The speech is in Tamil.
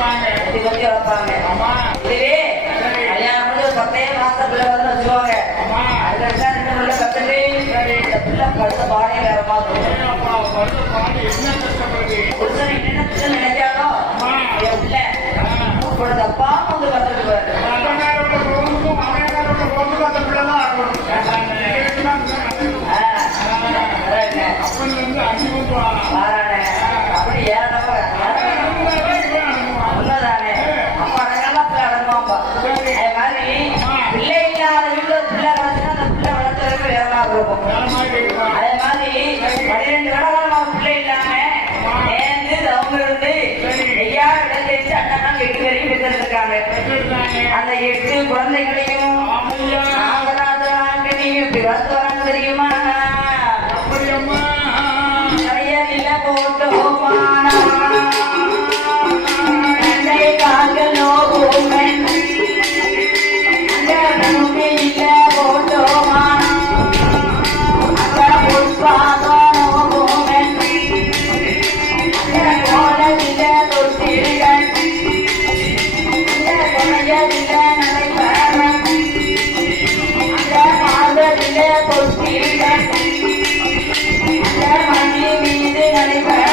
வைப்பாங்க. இதுவே கல்யாணம் முடிஞ்சு ஒரு 10 மாசம் பிள்ளை வந்து வச்சுக்குவாங்க. அதுக்கடுத்தா 2 பிள்ளை கத்துட்டு இந்த பிள்ளை படுத்த பாடே வேற மாதிரி புருஷன் என்னென்ன நினைச்சாலும் என் பிள்ளை தப்பா வந்து கத்துக்குவாரு. அப்படி ஏறப்ப உள்ளதானே அப்ப அடங்கெல்லாம் பிள்ளை அடங்குவாங்க. அது மாதிரி பிள்ளை இல்லாத வீட்டுல பிள்ளை வளர்த்துனா அந்த பிள்ளை வளர்த்துறதுக்கு வேறமா இருக்கும். அதே மாதிரி 12 கடவுள் பிள்ளை இல்லாம நேர்ந்து அவங்க இருந்து ஐயா இடத்தை அண்ணன் 8 பேரையும் பெற்றிருக்காங்க. அந்த 8 குழந்தைகளையும் நீங்க இப்படி வளர்த்து வராங்க தெரியுமா? நிறைய நில போட்டு கால்கள் நோக்குமன் இல்ல போட்டோமான புஷ்பாக நோக்குமன் கோலவில தொட்டில்கள் கொலையவில நடைபெறும் தொட்டில்கள் மணி மீது நடைபெற